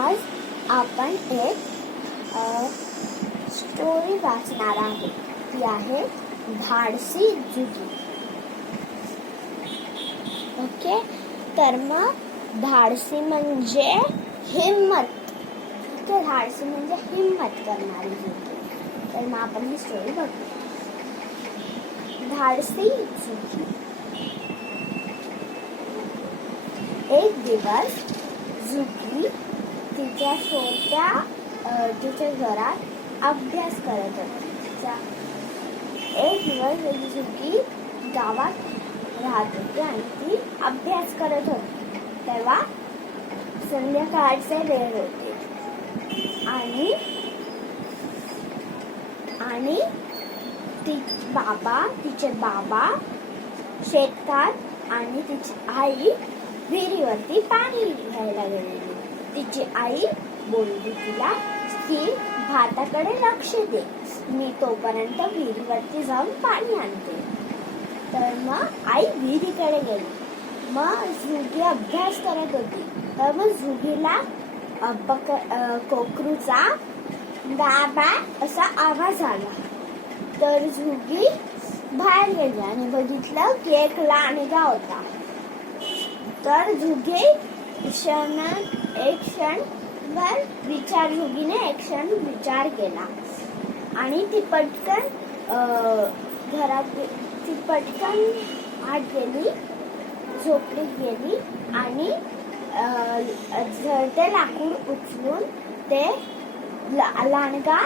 आज आपण एक स्टोरी वाचणार आहोत. ती आहे धाडसी जुगी. ओके, तर मग धाडसी म्हणजे हिम्मत. धाडसी म्हणजे हिम्मत करणारी जुगी. तर मग आपण ही स्टोरी बघू. धाडसी जुगी. एक दिवस जुगी तिच्या तिच्या घरात अभ्यास करत होती. एक दिवस जुगी गावात राहत होती आणि ती अभ्यास करत होती. तेव्हा संध्याकाळचे वेळ होते आणि तिचे बाबा शेतात आणि तिची आई विहिरीवरती पाणी घ्यायला गेलेली. तिची आई बोलली तिला की भाताकडे लक्ष दे, मी तोपर्यंत विहिरीवरती जाऊन पाणी आणते. तर मग आई विहिरीकडे गेली. मग जुगी अभ्यास करत होती. तर मग जुगीला कोकरूचा बाबा असा आवाज आला. तर जुगी बाहेर गेली आणि बघितलं की एक लांडगा होता. तर जुगीने एक क्षण विचार केला आणि ती पटकन आत गेली, झोपडीत गेली आणि ते लाकूड उचलून ते लांडगा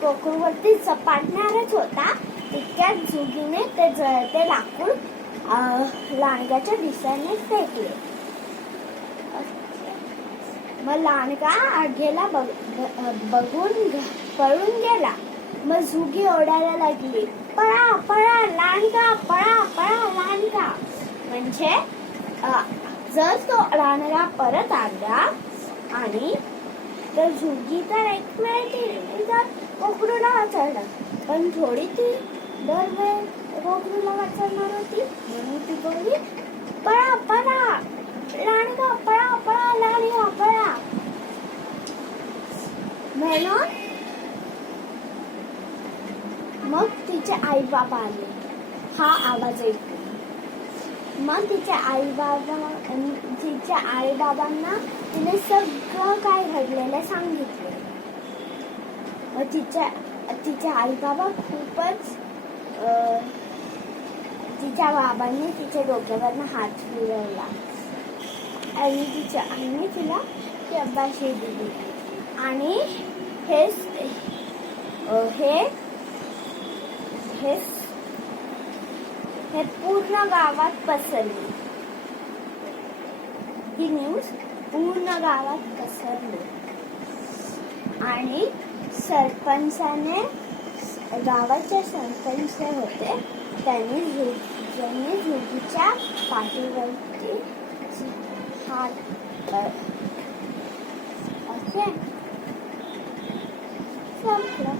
कोकरूवरती चपाटणारच होता. तितक्यात जुगीने ते लाकूड लांडग्याच्या दिशेने फेकले. मग लांडगा आगेला बघून पळून गेला. मग जुगी ओरडायला लागली, पळा पळा लांडगा, पळा पळा लांडगा. म्हणजे जर तो लांडगा परत आला आणि तर जुगी तर एक वेळ कोकरूला वाचवलं, पण थोडी ती दरवेळ कोकरूला वाचवणार होती. म्हणून ती बोलली, पळा पळा लांडगा, पळा पळा लांडगा, पळा. म्हणून मग तिचे आई बाबा आले हा आवाज ऐकून. मग तिच्या आई बाबांना तिने सगळं काय घडलेलं सांगितलं. मग तिचे आई बाबा खूपच तिच्या बाबांनी तिच्या डोक्यावरनं हात फिरवला आणि तिच्या आईने तिला शाबासकी दिली. आणि हे पूर्ण गावात पसरली. ही न्यूज पूर्ण गावात पसरली आणि गावाचे सरपंच होते, त्यांनी जुगीच्या पाठीवरती हात ओके संपलं.